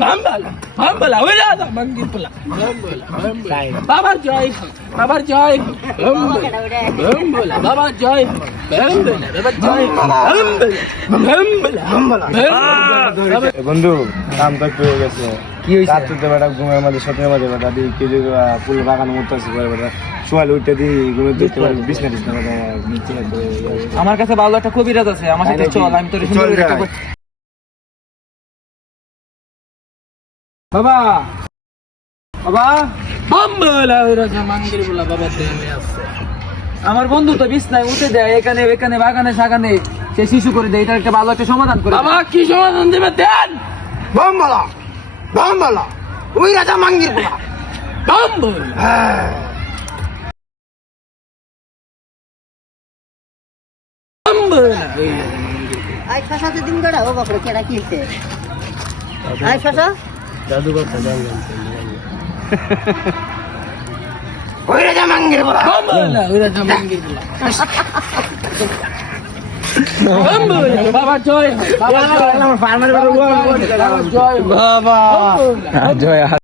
বাম্বালা বাম্বালা ওই রাজা মঙ্গির পোলা বাবার জয় বাবার জয় বাম্বালা বাবার জয় বাম্বালা বাবার জয় বন্ধু কাম তো হয়ে গেছে কি হইছে রাত্রিতে বেটা ঘুমের মাঝে স্বপ্নের মাঝে বেটা দিই কেজি ফুল বাগান মতো আছে বেটা সোয়াল উঠতে দিই ঘুমের দেখতে পারি বিছনা টিছনা বেটা নিচে আমার কাছে ভালো একটা কবিরাজ আছে আমার সাথে চল আমি তোর সুন্দর করে একটা বাবা বাবা বাম্বালা ওই রাজা মঙ্গির পোলা বাবার দেহে আছে আমার বন্ধু তো বিছনায় উঠে দেয় এখানে এখানে বাগানে সাগানে সে শিশু করে দেয় এটার একটা ভালো একটা সমাধান করে বাবা কি সমাধান দেবে দেন বাম্বালা বাম্বালা ওই রাজা মাঙ্গির পোলা বাম্বালা বাম্বালা আই শশাতে দিন গড়া ও বাপরে কেডা কিছে আই শশা ওই রাজা মাঙ্গির পোলা বাম্বালা ওই রাজা মঙ্গির পোলা বাম্বালা বাবা জয় বাবা জয় ফার্মার জয় বাবা জয়